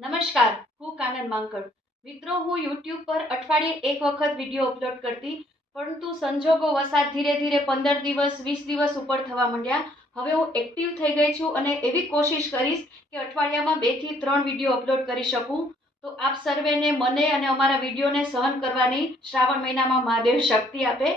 નમસ્કાર, હું કાનન માંકડ. મિત્રો, હું યુટ્યુબ પર અઠવાડિયે એક વખત વિડીયો અપલોડ કરતી, પરંતુ સંજોગો વસાત ધીરે ધીરે 15 દિવસ 20 દિવસ ઉપર થવા માંડ્યા. હવે હું એક્ટિવ થઈ ગઈ છું અને એવી કોશિશ કરીશ કે અઠવાડિયામાં 2 થી 3 વિડીયો અપલોડ કરી શકું. તો આપ સર્વેને, મને અને અમારા વિડીયોને સહન કરવાની શ્રાવણ મહિનામાં મહાદેવ શક્તિ આપે.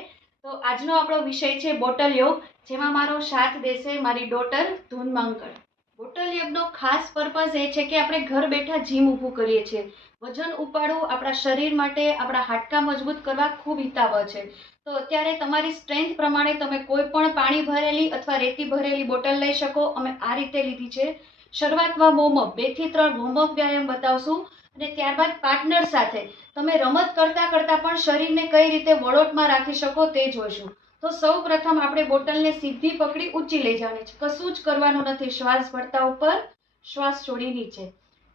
તો આજનો આપણો વિષય છે બોટલ યોગ, જેમાં મારો સાથ દેશે મારી ડોટર ધૂન માંકડ. બોટલ યોગનો ખાસ પર્પઝ એ છે કે આપણે ઘર બેઠા જીમ ઊભું કરીએ છીએ. વજન ઉપાડવું આપણા શરીર માટે, આપણા હાડકાં મજબૂત કરવા ખૂબ હિતાવહ છે. તો અત્યારે તમારી સ્ટ્રેન્થ પ્રમાણે તમે કોઈ પણ પાણી ભરેલી અથવા રેતી ભરેલી બોટલ લઈ શકો. અમે આ રીતે લીધી છે. શરૂઆતમાં વોર્મઅપ 2 થી 3 વોર્મઅપ વ્યાયામ બતાવશું અને ત્યારબાદ પાર્ટનર સાથે તમે રમત કરતા કરતા પણ શરીરને કઈ રીતે વળોટમાં રાખી શકો તે જોઈશું. તો સૌ પ્રથમ આપણે બોટલને સીધી પકડી ઊંચી લઈ જવાની છે. કશું જ કરવાનું નથી. શ્વાસ ભરતા ઉપર, શ્વાસ છોડી નીચે.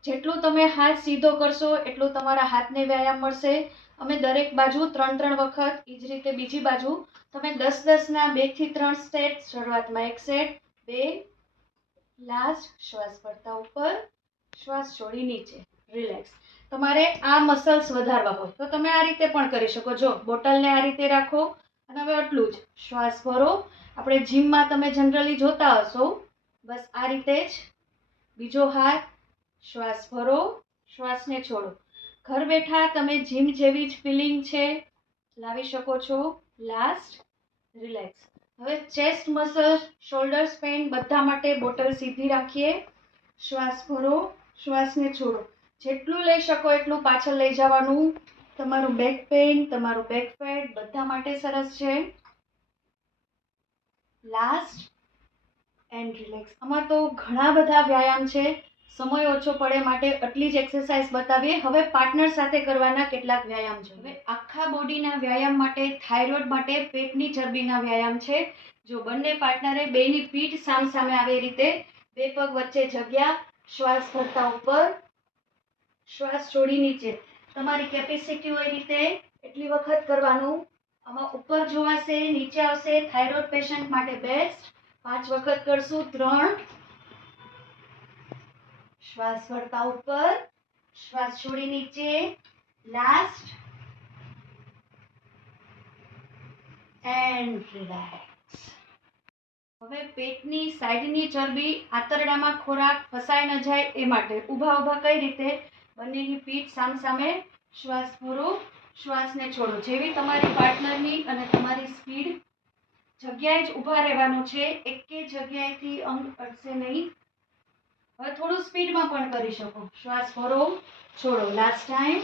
જેટલું તમે હાથ સીધો કરશો એટલું તમારા હાથને વ્યાયામ મળશે. અમે દરેક બાજુ 3-3 વખત, એ જ રીતે બીજી બાજુ તમે 10-10 ના 2 થી 3 સેટ. શરૂઆતમાં 1 સેટ, 2, લાસ્ટ. શ્વાસ ભરતા ઉપર, શ્વાસ છોડી નીચે, રિલેક્સ. તમારે આ મસલ્સ વધારવા હોય તો તમે આ રીતે પણ કરી શકો. જો બોટલને આ રીતે રાખો અને હવે આટલું જ શ્વાસ ભરો. આપણે જીમમાં તમે જનરલી જોતા હશો, બસ આ રીતે જ. બીજો હાથ, શ્વાસ ભરો, શ્વાસને છોડો. ઘર બેઠા તમે જીમ જેવી જ ફિલિંગ છે લાવી શકો છો. Last, relax. હવે ચેસ્ટ મસલ, શોલ્ડર સ્પેન બધા માટે બોટલ સીધી રાખીએ. શ્વાસ ભરો, શ્વાસને છોડો. જેટલું લઈ શકો એટલું પાછળ લઈ જવાનું. તમારું બેક પેઇન, તમારું બેક ફેટ બધા માટે સરસ છે. Last and relax. આમાં તો ઘણા બધા વ્યાયામ છે. સમય ઓછો પડે માટે આટલી જ એક્સરસાઇઝ બતાવીએ. હવે પાર્ટનર સાથે કરવાના કેટલાક વ્યાયામ છે. હવે આખા બોડીના વ્યાયામ માટે, થાઇરોઇડ માટે પેટની ચરબીના વ્યાયામ છે. જો બંને પાર્ટનરે બેની પીઠ સામસામે આવે એ રીતે, 2 પગ વચ્ચે જગ્યા, શ્વાસ ભરતા ઉપર, શ્વાસ છોડી નીચે. તમારી કેપેસિટી હોય રીતે એટલી વખત કરવાનું. આમાં ઉપર જોવાશે, નીચે આવશે. થાઇરોઇડ પેશન્ટ માટે બેસ્ટ. 5 વખત કરશું. 3, શ્વાસ ભરતા ઉપર, શ્વાસ છોડી નીચે, લાસ્ટ એન્ડ રિલેક્સ. હવે પેટની સાઈડની ચરબી, આંતરડામાં ખોરાક ફસાઈ ન જાય એ માટે ઊભા ઊભા કઈ રીતે, બંનેની પીઠ સામસામે, શ્વાસ ભરો, શ્વાસને છોડો. જેવી તમારી પાર્ટનરની અને તમારી સ્પીડ, જગ્યાએ જ ઊભા રહેવાનું છે. એકે જગ્યાએથી અંગ અડશે નહીં. હવે થોડું સ્પીડમાં પણ કરી શકો. શ્વાસ ભરો, છોડો. Last time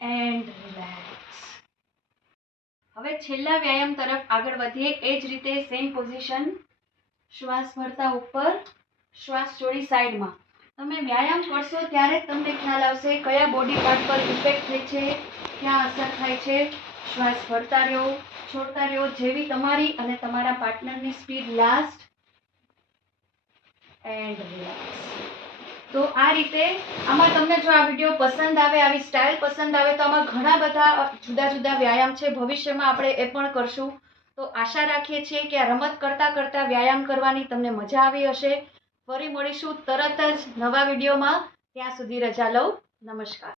and relax. હવે છેલ્લા વ્યાયામ તરફ આગળ વધીએ. એ જ રીતે સેમ પોઝિશન. શ્વાસ ભરતા ઉપર, શ્વાસ છોડી સાઈડમાં. તમે વ્યાયામ કરશો ત્યારે તમને ખ્યાલ આવશે કયા બોડી પાર્ટ પર ઇફેક્ટ થાય છે, ક્યાં અસર થાય છે. શ્વાસ ભરતા રહ્યો, છોડતા રહ્યો. જેવી તમારી અને તમારા પાર્ટનરની સ્પીડ. Last and relax. તો આ રીતે આમાં તમને જો આ વિડીયો પસંદ આવે, આવી સ્ટાઇલ પસંદ આવે, તો આમાં ઘણા બધા જુદા જુદા વ્યાયામ છે. ભવિષ્યમાં આપણે એ પણ કરશું. તો આશા રાખીએ છીએ કે આ રમત કરતા કરતા વ્યાયામ કરવાની તમને મજા આવી હશે. ફરી મળીશું તરત જ નવા વિડીયોમાં. ત્યાં સુધી રજા લઉં. નમસ્કાર.